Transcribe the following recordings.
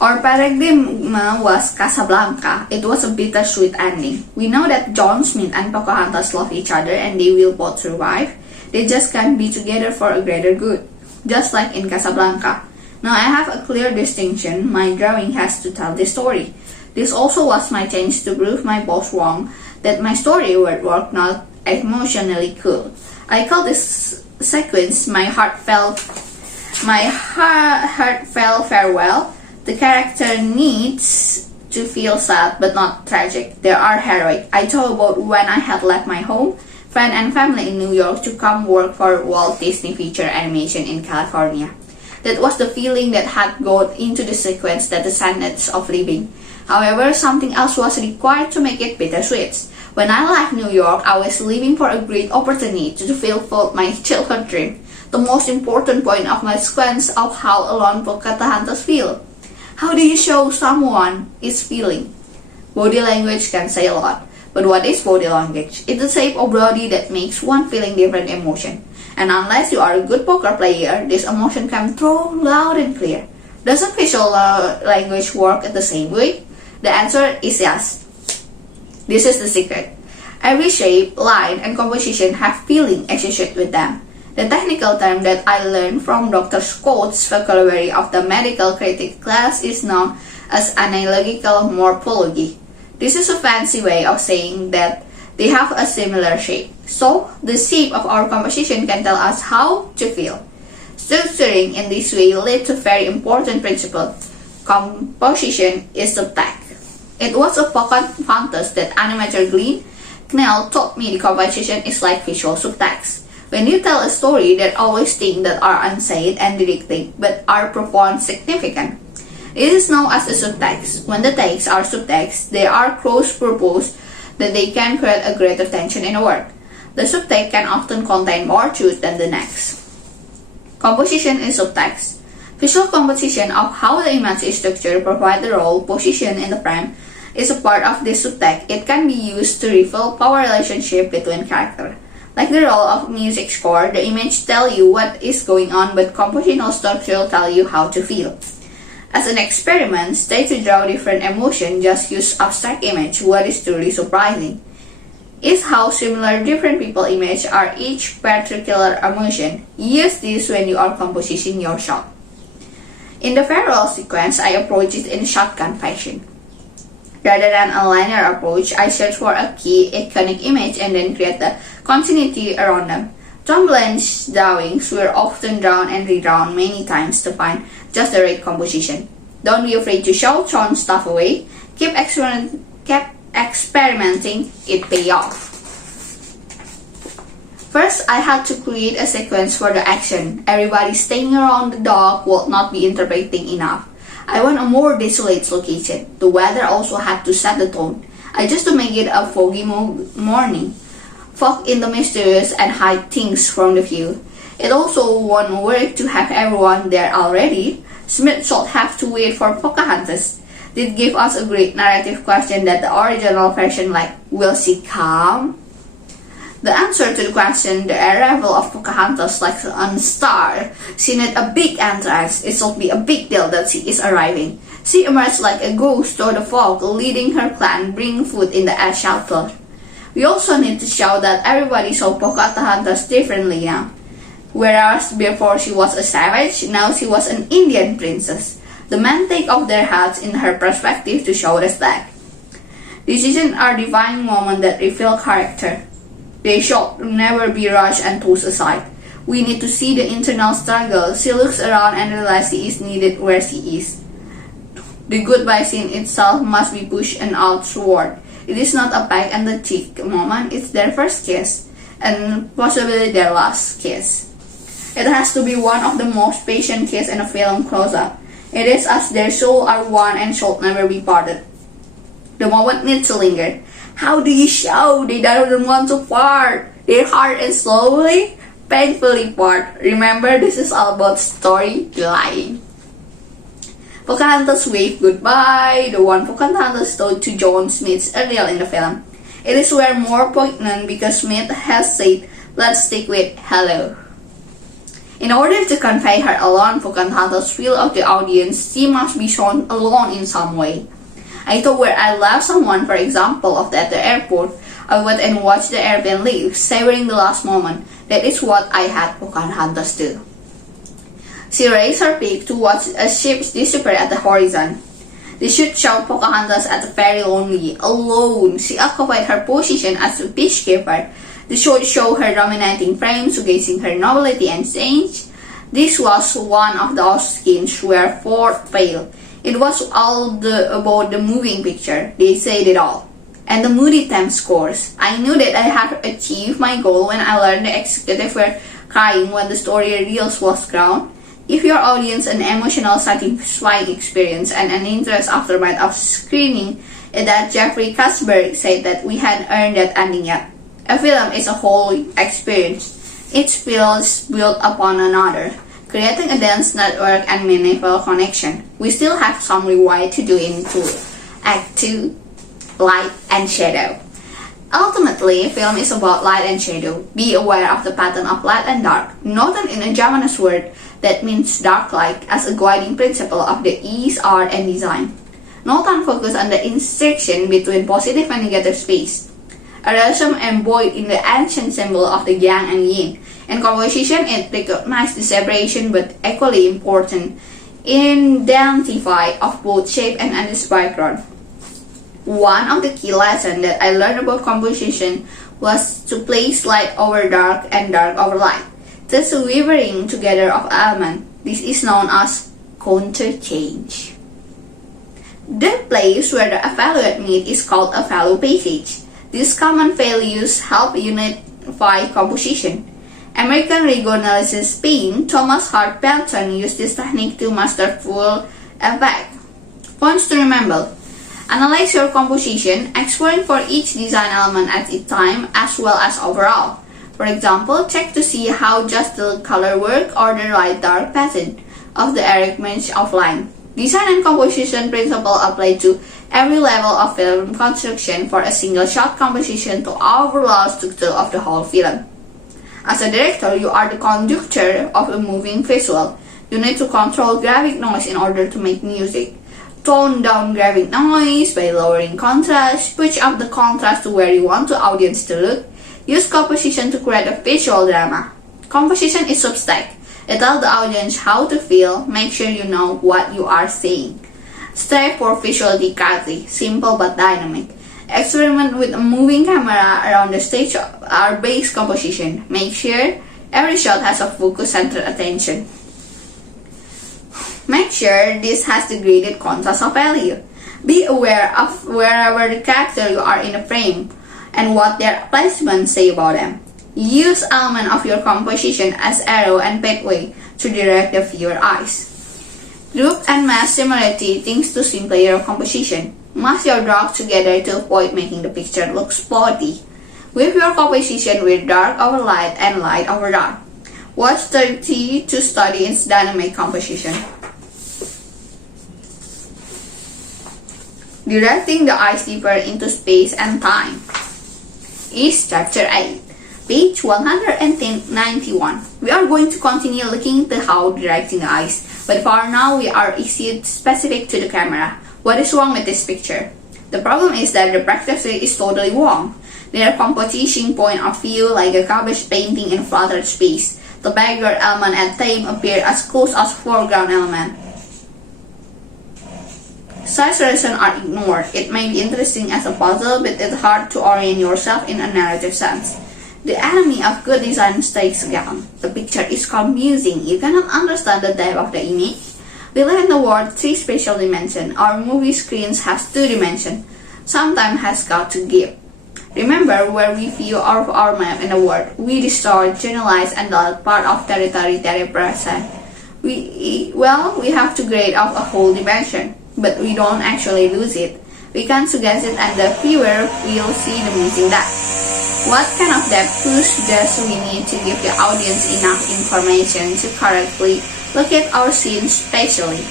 Our paradigm was Casablanca. It was a bittersweet ending. We know that John Smith and Pocahontas love each other and they will both survive. They just can't be together for a greater good. Just like in Casablanca. Now I have a clear distinction. My drawing has to tell this story. This also was my chance to prove my boss wrong, that my story would work not emotionally cool. I call this sequence my heartfelt farewell. The character needs to feel sad but not tragic. They are heroic. I talk about when I had left my home, friend and family in New York to come work for Walt Disney Feature Animation in California. That was the feeling that had gone into the sequence, that the sadness of leaving. However, something else was required to make it bittersweet. When I left New York, I was leaving for a great opportunity to fulfill my childhood dream. The most important point of my sequence of how alone Pocahontas feel. How do you show someone is feeling? Body language can say a lot. But what is body language? It's the shape of body that makes one feeling different emotion. And unless you are a good poker player, this emotion comes through loud and clear. Doesn't visual language work the same way? The answer is yes. This is the secret. Every shape, line, and composition have feeling associated with them. The technical term that I learned from Dr. Scott's vocabulary of the medical critic class is known as analogical morphology. This is a fancy way of saying that they have a similar shape. So, the shape of our composition can tell us how to feel. Structuring in this way leads to a very important principle. Composition is subtext. It was a Pocahontas that animator Glenn Knell taught me the composition is like visual subtext. When you tell a story, there are always things that are unsaid and directly, but are profound significant. It is known as a subtext. When the texts are subtext, they are cross-purpose that they can create a greater tension in a work. The subtext can often contain more truth than the next. Composition is subtext. Visual composition of how the image is structured provides the role, position in the frame is a part of this subtext. It can be used to reveal power relationship between characters. Like the role of music score, the image tells you what is going on, but compositional structure tell you how to feel. As an experiment, try to draw different emotions, just use abstract image. What is truly surprising is how similar different people image are each particular emotion. Use this when you are composing your shot. In the farewell sequence, I approach it in shotgun fashion. Rather than a linear approach, I search for a key iconic image and then create a continuity around them. Tom Blanch's drawings were often drawn and redrawn many times to find just the right composition. Don't be afraid to show thrown stuff away. Keep experimenting, it pays off. First, I had to create a sequence for the action. Everybody staying around the dog would not be interpreting enough. I want a more desolate location. The weather also had to set the tone. I just to make it a foggy morning. Fog in the mysterious and hide things from the view. It also won't work to have everyone there already. Smith should have to wait for Pocahontas. This gave us a great narrative question that the original version like, will she come? The answer to the question, the arrival of Pocahontas like a star, she need a big entrance. It should be a big deal that she is arriving. She emerged like a ghost through the fog, leading her clan, bringing food in the ash shelter. We also need to show that everybody saw Pocahontas differently now. Whereas before she was a savage, now she was an Indian princess. The men take off their hats in her perspective to show respect. Decisions are defining moments that reveal character. They should never be rushed and tossed aside. We need to see the internal struggle. She looks around and realizes she is needed where she is. The goodbye scene itself must be pushed and outward. It is not a peck and the cheek moment, it's their first kiss, and possibly their last kiss. It has to be one of the most patient kisses in a film close-up. It is as their souls are one and should never be parted. The moment needs to linger. How do you show they don't want to part? Their heart is slowly, painfully part. Remember, this is all about storytelling. Pocahontas waved goodbye, the one Pocahontas told to John Smith earlier in the film. It is where more poignant because Smith has said, let's stick with hello. In order to convey her alone, Pocahontas feel of the audience, she must be shown alone in some way. I thought where I left someone, for example, at the airport, I went and watched the airplane leave, savoring the last moment. That is what I had Pocahontas do. She raised her beak to watch a ship disappear at the horizon. The shot showed Pocahontas at the very lonely, alone. She occupied her position as a peacekeeper. The shot showed her dominating frame, showcasing her nobility and change. This was one of those scenes where Ford failed. It was all about the moving picture. They said it all. And the moody theme scores. I knew that I had achieved my goal when I learned the executive were crying when the story reels was crowned. Give your audience an emotional satisfying experience and an interest aftermath of screening that Jeffrey Kasberg said that we hadn't earned that ending yet. A film is a whole experience. Each feels built upon another, creating a dense network and meaningful connection. We still have some rewrite to do into Act 2, Light and Shadow. Ultimately, film is about light and shadow. Be aware of the pattern of light and dark, noted in a Japanese word that means dark light as a guiding principle of the East art and design. Notan focus on the intersection between positive and negative space. A realism embodied in the ancient symbol of the yang and yin. In composition, it recognizes the separation but equally important identify of both shape and its background. One of the key lessons that I learned about composition was to place light over dark and dark over light. Thus weaving together of elements. This is known as counterchange. The place where the values meet is called a value passage. These common values help unify composition. American regionalist Spain, Thomas Hart Benton used this technique to masterful effect. Points to remember. Analyze your composition, exploring for each design element at its time as well as overall. For example, check to see how just the color work or the light-dark pattern of the arrangement of line. Design and composition principle apply to every level of film construction for a single shot composition to overall structure of the whole film. As a director, you are the conductor of a moving visual. You need to control graphic noise in order to make music. Tone down graphic noise by lowering contrast, push up the contrast to where you want the audience to look. Use composition to create a visual drama. Composition is subtext. It tells the audience how to feel, make sure you know what you are saying. Strive for visual decadence, simple but dynamic. Experiment with a moving camera around the stage or base composition. Make sure every shot has a focus-centered attention. Make sure this has the graded contrast of value. Be aware of wherever the character you are in the frame and what their placements say about them. Use elements of your composition as arrow and pathway to direct the viewer eyes. Group and mass similarity things to simplify your composition. Mask your dark together to avoid making the picture look spotty. Whip your composition with dark over light and light over dark. Watch 30 to study its dynamic composition. Directing the eyes deeper into space and time is Chapter 8, page 191. We are going to continue looking at how directing the eyes, but for now we are issued specific to the camera. What is wrong with this picture? The problem is that the practice is totally wrong. Their composition point of view like a garbage painting in flattered space. The background element and theme appear as close as foreground element. Such reasons are ignored. It may be interesting as a puzzle, but it's hard to orient yourself in a narrative sense. The enemy of good design strikes again. The picture is confusing. You cannot understand the depth of the image. We live in the world 3 spatial dimensions. Our movie screens has 2 dimensions. Sometimes has got to give. Remember where we view our map in the world. We distort, generalize, and delete part of territory that represent. We have to grade out a whole dimension, but we don't actually lose it. We can suggest it and the viewer will see the missing depth. What kind of depth push does we need to give the audience enough information to correctly look at our scenes spatially?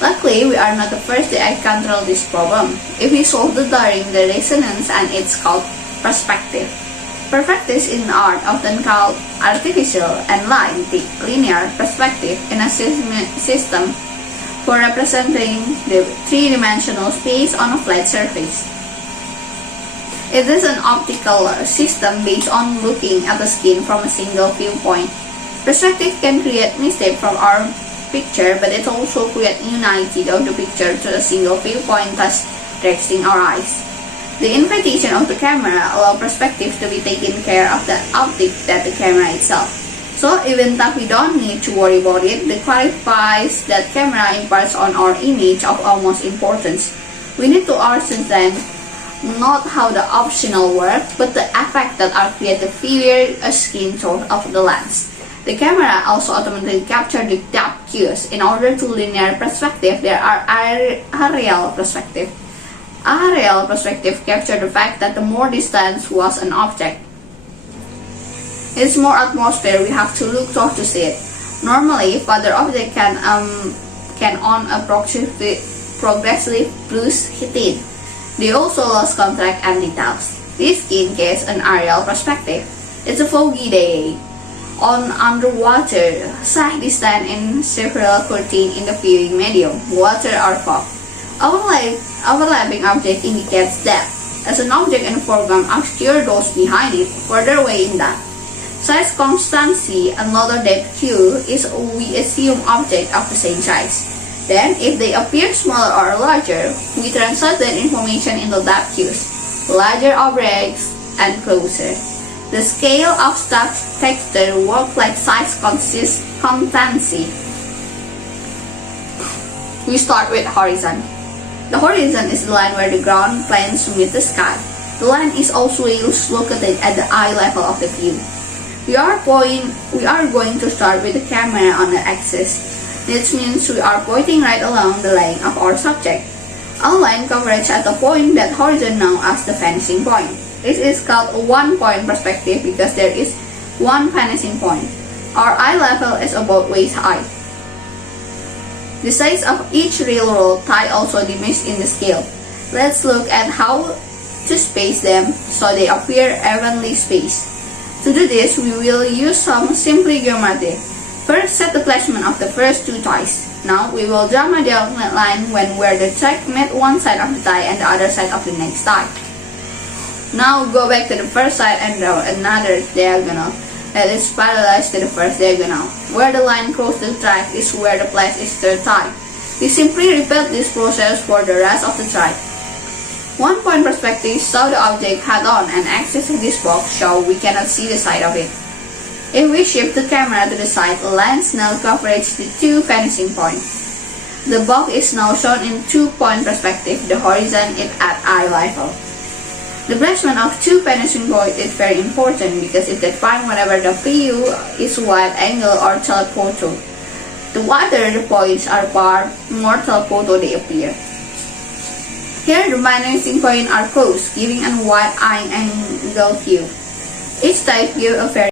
Luckily, we are not the first to encounter this problem. If we solve the during the resonance and it's called perspective. Perfectists in art often call artificial and linear perspective in a system for representing the three-dimensional space on a flat surface. It is an optical system based on looking at the skin from a single viewpoint. Perspective can create mistake from our picture, but it also creates unity of the picture to a single viewpoint, thus directing our eyes. The invitation of the camera allows perspective to be taken care of the optic that the camera itself. So even though we don't need to worry about it, the qualities that camera imparts on our image of utmost importance. We need to understand not how the optional work, but the effect that are created via a skin tone of the lens. The camera also automatically captures the depth cues. In order to linear perspective, there are aerial perspective. Aerial perspective captures the fact that the more distance was an object, it's more atmosphere we have to look toward to see it. Normally, further object can on a progressively lose heat. They also lose contrast and details. This in case an aerial perspective. It's a foggy day. On underwater, sight distance in several curtain in the viewing medium, water or fog. Overlapping object indicates depth, as an object in the foreground obscures those behind it, further away in depth. Size constancy and lower depth cue is we assume objects of the same size. Then, if they appear smaller or larger, we translate that information into depth cues, larger objects and closer. The scale of texture works like size constancy. We start with horizon. The horizon is the line where the ground planes meet the sky. The line is also located at the eye level of the view. We are going to start with the camera on the axis. This means we are pointing right along the line of our subject. Our line coverage at the point that horizon known as the vanishing point. This is called a one-point perspective because there is one vanishing point. Our eye level is about waist high. The size of each railroad tie also diminished in the scale. Let's look at how to space them so they appear evenly spaced. To do this, we will use some simple geometry. First, set the placement of the first two ties. Now, we will draw a diagonal line where the track met one side of the tie and the other side of the next tie. Now, go back to the first side and draw another diagonal that is parallel to the first diagonal. Where the line crosses the track is where the place is third tie. We simply repeat this process for the rest of the track. One-point perspective shows the object head-on and axis of this box shows we cannot see the side of it. If we shift the camera to the side, the lens now covers the two vanishing points. The box is now shown in two-point perspective. The horizon is at eye level. The placement of two vanishing points is very important because it defines whether the view is wide angle or telephoto. The wider the points are far, more telephoto they appear. Here the vanishing points are close, giving a wide eye angle view. Each type gives a very